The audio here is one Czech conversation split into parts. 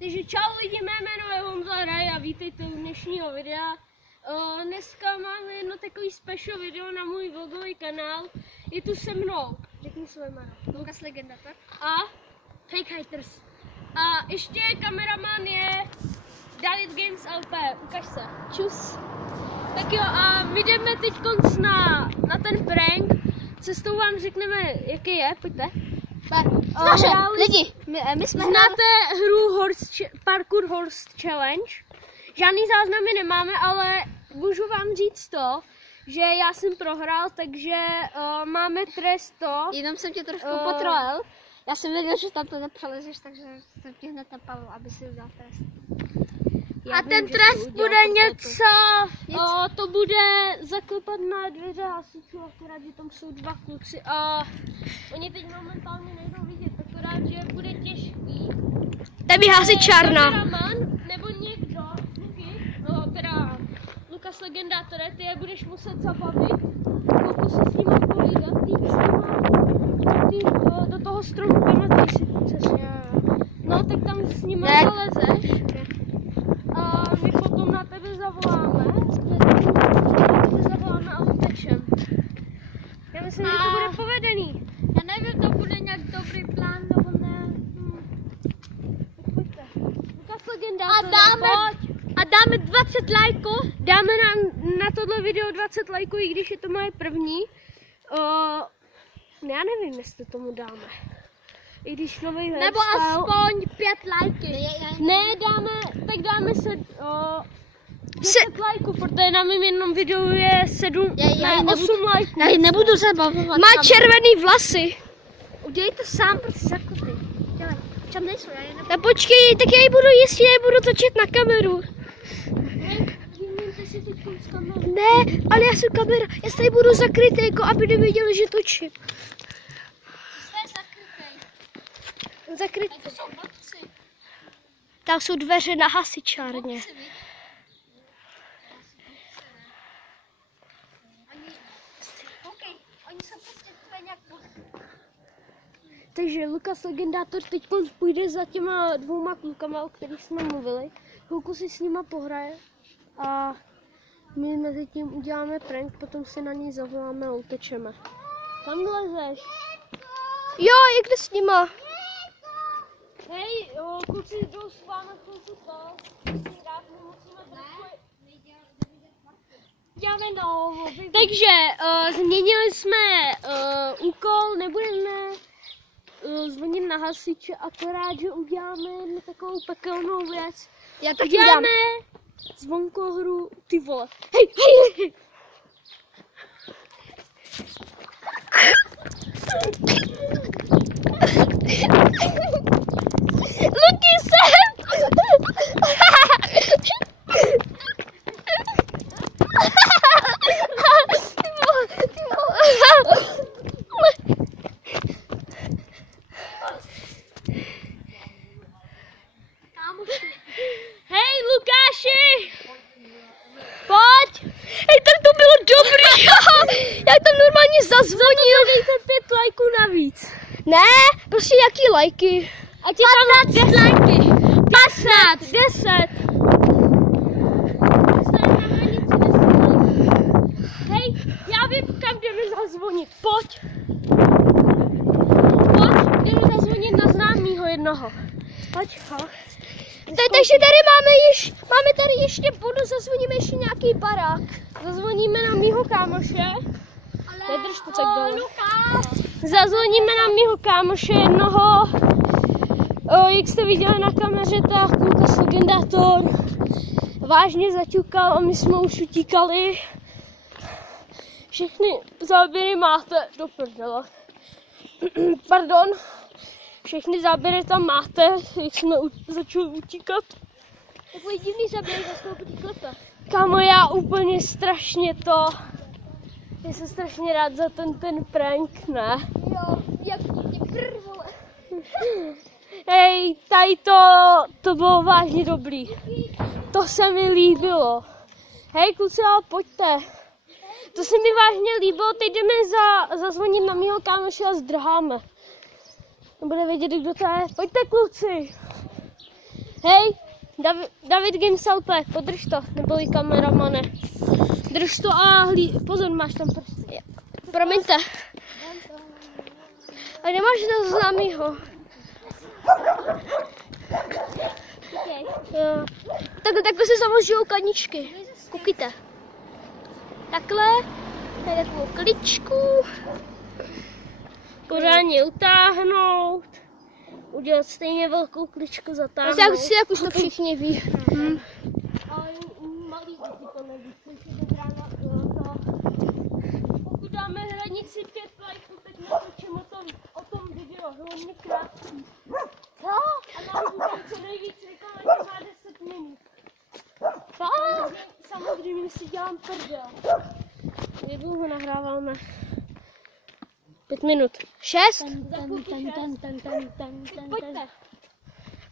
Takže čau lidi, mé jméno je Honza Raj a vítejte u dnešního videa. Dneska máme jedno takový special video na můj vlogový kanál. Je tu se mnou, řekni své jméno. Lukas Legendator. A Fake Haters. A ještě kameraman je Dalit Games LP, ukaž se. Čus. Tak jo, a my jdeme teď na ten prank. Cestou vám řekneme, jaký je, pojďte. Lidi, my jsme znáte hru Parkour Horse Challenge. Žádný záznamy nemáme, ale můžu vám říct to, že já jsem prohrál, takže máme trest to. Jenom jsem tě trošku potrolil. Já jsem věděl, že tam to nepřelezeš, takže jsem tě hned napal, aby si udělal trest. A ten trest bude něco, to bude zaklepat na dveře hasičů, akorát, že tam jsou dva kluci a oni teď momentálně nejdou vidět, akorát, že bude těžký. Tady hasičárna. Nebo někdo, no teda Lukas Legendátore, ty je budeš muset zabavit, pokusit s nimi povídat, do toho stromu, pamatuj si přesně. No tak tam s nimi zalezeš. A my potom na tebe zavoláme a utečem. Já myslím, že to bude povedený. Já nevím, to bude nějak dobrý plán, nebo ne. Pojďte. Lukas Legendátor, A dáme 20 lajků. Dáme na tohle video 20 lajků, i když je to moje první. Já nevím, jestli tomu dáme. I když nový nebo aspoň 5 lajků. Ne, dáme se 10 lajků, protože na mém jednom videu je 8 lajků. Já nebudu zabavovat. Má červený vlasy. Udělej to sám, prostě zakuty. Dělej. Čem nejsou, já je nebudu. A počkej, tak já ji budu jistě, budu točit na kameru. Ne, ale já jsem kamera, já se tady budu zakrytý, jako aby nevěděli, že točím. Zakrytý. To jsou boxy. Tam jsou dveře na hasičárně. Takže Lukas Legendátor teď půjde za těma dvouma klukama, o kterých jsme mluvili. Chvilku si s nima pohraje a my mezi tím uděláme prank, potom si na něj zavoláme a utečeme. Kam lezeš? Jo, jak jde s nima? Hej, kluci jdou s vámi chvilku to. Takže změnili jsme úkol, nebudeme zvonit na hasiče, akorát, že uděláme jednu takovou pekelnou věc. Já taky uděláme zvonkohru, ty vole. Hej, hej, hej. Luky sem! Hej, Lukáši! Pojď! Hej, tak to bylo dobrý! Jak tam normálně zazvonil! Dejte 5 lajků navíc. Ne, prostě jaký lajky? A ti tam 10 lajky. 15, 10. Hej, já vím, kam jdeme zazvonit. Pojď. Jdeme zazvonit na známýho jednoho. Pojď, takže tady máme tady ještě, zazvoníme ještě nějaký barák. Zazvoníme na mýho kámoše. Nedrž to tak dole. Zazvoníme na mýho kámoše jednoho. Jak jste viděli na kameře, tak Lukas Legendátor vážně zaťukal a my jsme už utíkali. Všechny záběry máte do prdele. Pardon. Všechny záběry tam máte, jak jsme začali utíkat. Takový divný záběr, že jsme utíkali. Kámo, já úplně strašně to. Já jsem strašně rád za ten prank, ne? Jo, jak vole. Hej, tady to bylo vážně dobrý. To se mi líbilo. Hej kluci, ale pojďte. To se mi vážně líbilo, teď jdeme zazvonit na mýho kámoše a zdrháme. Nebude vědět, kdo to je. Pojďte kluci. Hej, David Gimsalpe, podrž to, neboli kameramane. Drž to a pozor, máš tam prsty. Promiňte. A nemáš to známýho. Takhle se založijou kaničky. Koukejte. Takhle. Tady takovou kličku. Pořádně utáhnout. Udělat stejně velkou kličku, zatáhnout. Jak už to všichni ví. Ale malý děti to neví. Pokud dáme hranici 5 lajků, teď natočím o tom video. Hodně krátký. Co? A mám co nejvíc rychle, má 10 minut. Fakt? Samozřejmě si dělám prdel. Jak dlouho nahráváme? 5 minut. 6? Pojďte.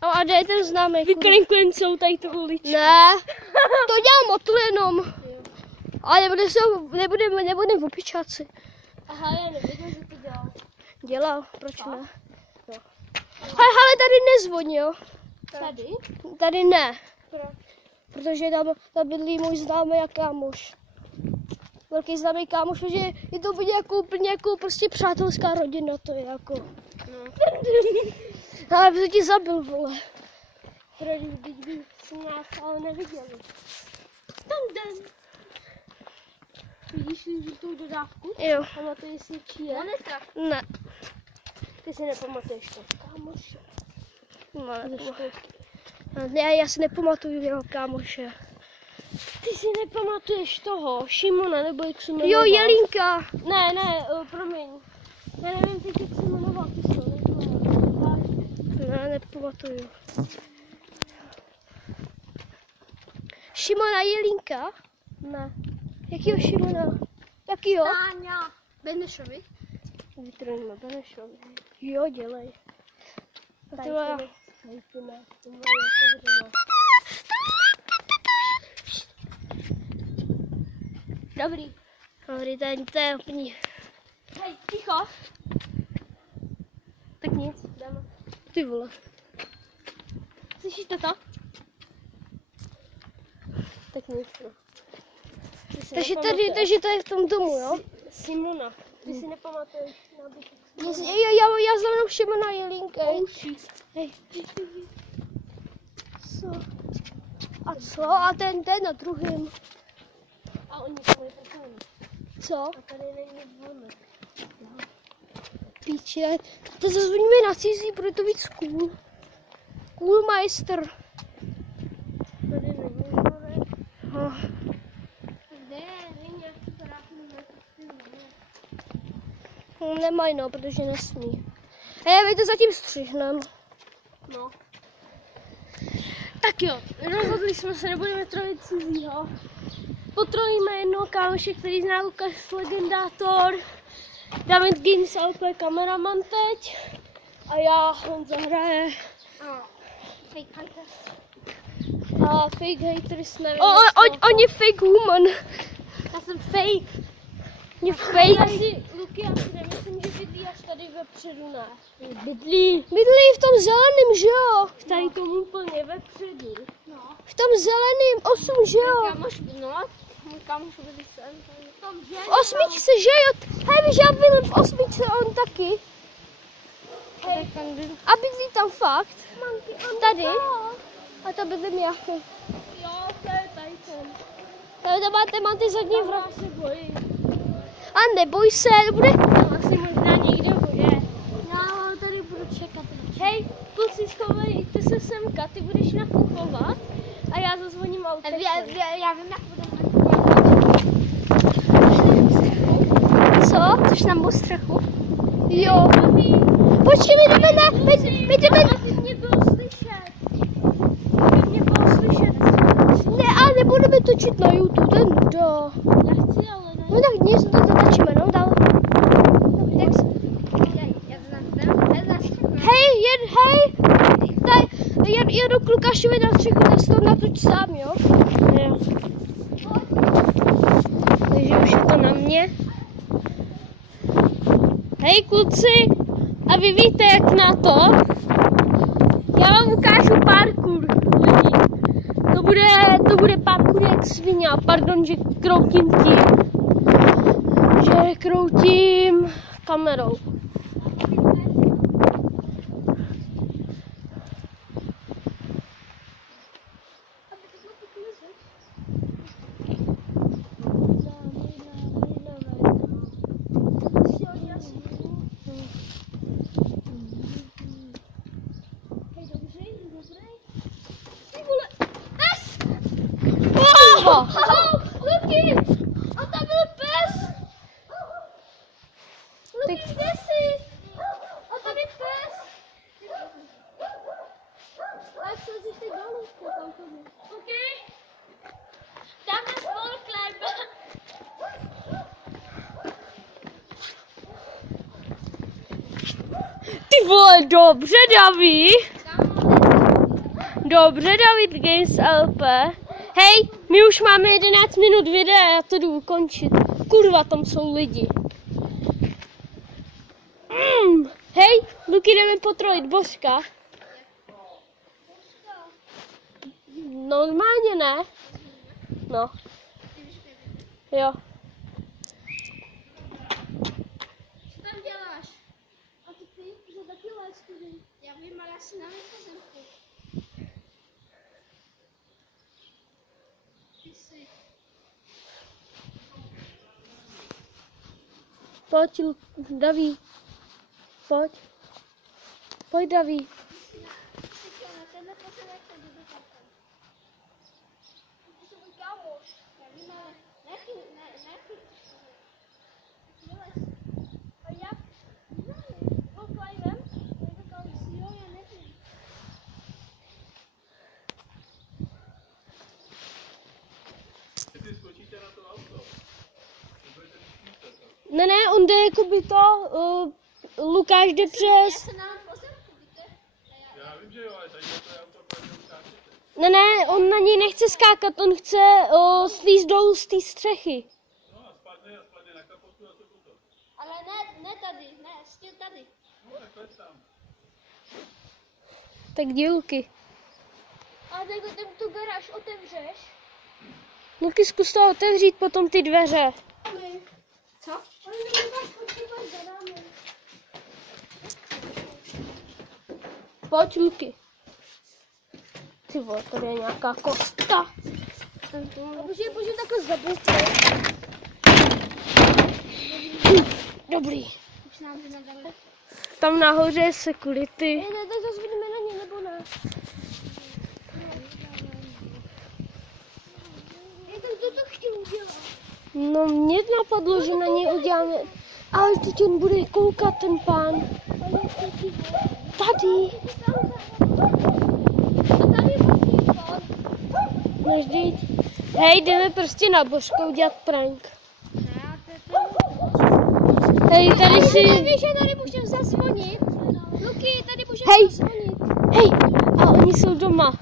A kde je ten známý? Vyklinkujeme celou tady tu uličku. Ne, to dělám motl jenom. Ale nebudeme v opičáci. Aha, já nevěděl, že to dělal. Dělal, proč ne? No. Ale tady nezvonil. Tady? Tady ne. Proč? Protože tam bydlí můj známý a kámoš. Velký známý kámoš, protože je to úplně jako prostě přátelská rodina, to je jako. No. Ale by to ti zabil, vole. Proč by si nějak ale neviděli. Tam den. Vidíš tu dodávku? Jo. Pamatuješ si, čí je? Ne. Ty si nepamatuješ to, kámoše. Ne, já si nepamatuju jeho kámoše. Ty si nepamatuješ toho, Šimona, nebo jak se jmenoval? Jo, Jelínka. Ne, promiň. Já nevím, teď jak se jmenoval, ty jsi to nepamatoval. Ne, nepamatuju. Šimona Jelínka? Ne. Jakýho Šimona? Jakýho? Táňa Benešovi. Vytrojíme Benešovi. Jo, dělej. A to já. Dobrý. Dobrý, to je úplně. Hej, ticho. Tak nic, jdeme. Ty vole. Slyšíš to? Tak nic, no. Takže to je v tom domu, jo? Simona. Ty si nepamatuješ nábytek. Já znám Šimona Jelínka. Hej. Co? A co? A ten na druhém. A oni tam je takový. Co? A tady není zvonek. Píče. To zazvoníme na cizí, bude to víc cool. Cool majster. Tady není zvonek. Nemají, no, protože nesmí. Hej, my to zatím střihneme. No. Tak jo, rozhodli jsme se, nebudeme trojit cizího. Potrojíme jednoho kámoše, který zná Lukáš Legendátor. David Gimsalpe, kameraman teď. A já, Honza hraje. Fake haters. A fake haters nevím. On je fake woman. Já jsem fake. Je fake. Luky, já si nemyslím, že bydlí až tady vepředu, ne? Bydlí v tom zeleným, že jo? Tady tomu úplně vepředu. No. V tom zeleným 8, že jo? Můj kámoš bydlí sem. V 8, že jo? Hej, víš, já bydlím v 8, on taky. Hej. A bydlí tam fakt? Tady? A to bydlím já. Jo, to je tady ten. Tady máte zadní vrát. Já se bojím. A neboj se, to bude... No, asi možná někdo bude. No, tady budu čekat. Hej, kluci, schovejte se semka, ty budeš nakupovat a já zazvoním autem. Já vím, jak budeme nakupovat. Co? Chceš na mou střechu? Jo. Počkej, my jdeme... Aby mě bylo slyšet. Ne, ale nebudeme točit na YouTube, ten do. Já chci, ale ne. No tak nic, to natočíme, no, dál. Hej, jedu k Lukášovi na střechu, tak si to natoč sám, jo? Jo. Takže už je to na mě. Hej, kluci, a vy víte, jak na to? Já vám ukážu parkour. to bude parkour jak svině. Pardon, že kroutím tím. Že kroutím kamerou. Luky! A tam byl pes! Luky, kde jsi? A tady pes! A jak se jsi teď dolů? Luky? Tam je spolklep! Ty vole, dobře, David. Dobře, David Games LP. Hej, my už máme 11 minut videa, já to jdu ukončit. Kurva, tam jsou lidi. Hej, Luky, jdeme potrojit Božka. Normálně ne? No. Jo. Co tam děláš? A ty, že taky lézt tudy. Já vím, ale já si nevím pozemku. Pojď, Daví. Pojď. Pojď, Daví. Ne, on jde jakoby to, Lukáš jde přes... Já vím, že jo, ale tady je to auto, které skáčete. Ne, on na něj nechce skákat, on chce slízt dolů z té střechy. No a spadne na kapotu a to potom. Ale ne tady, ne, stěl tady. No tak pojď tam. Tak dílky. Ale tak tu garáž otevřeš? Luky, zkus to otevřít potom ty dveře. Co? Ale nemáš počívat za námi. Pojď, Luky. Ty vole, tady je nějaká kosta. Bože, takhle zabuchli. Dobrý. Už nám to nadali. Tam nahoře je security. Ne, tak zase vidíme na ně, nebo ne? Kdo to chtěl udělat? No, mě napadlo, že na něj uděláme... Ale teď on bude koukat, ten pán. Tady. No, vždyť. Hej, jdeme prostě na Božka udělat prank. Hej, tady si... Víš, že tady můžeme zazvonit? Luky, tady můžeme zazvonit. Hej, a oni jsou doma.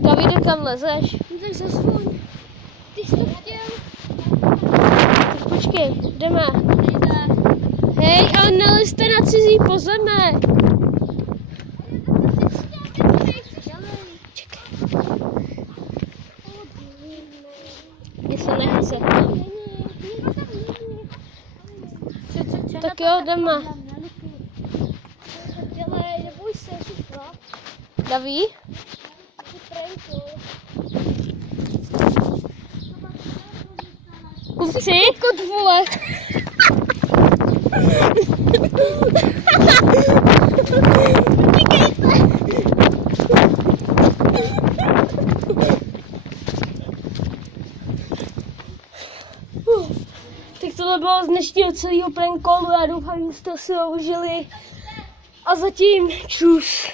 Davide, kam lezeš? No tak zazvoň. Ty jsi to chtěl. Tak počkej, jdeme. Hej, ale nelezte na cizí pozemek. Čekaj. Mně se nechce. Tak jo, jdeme. Dělej, neboj se, šušla. Daví? Kupci? Kot, vole. Tak tohle bylo z dnešního celého prank callu. Já doufám, že jste si ho užili. A zatím čus.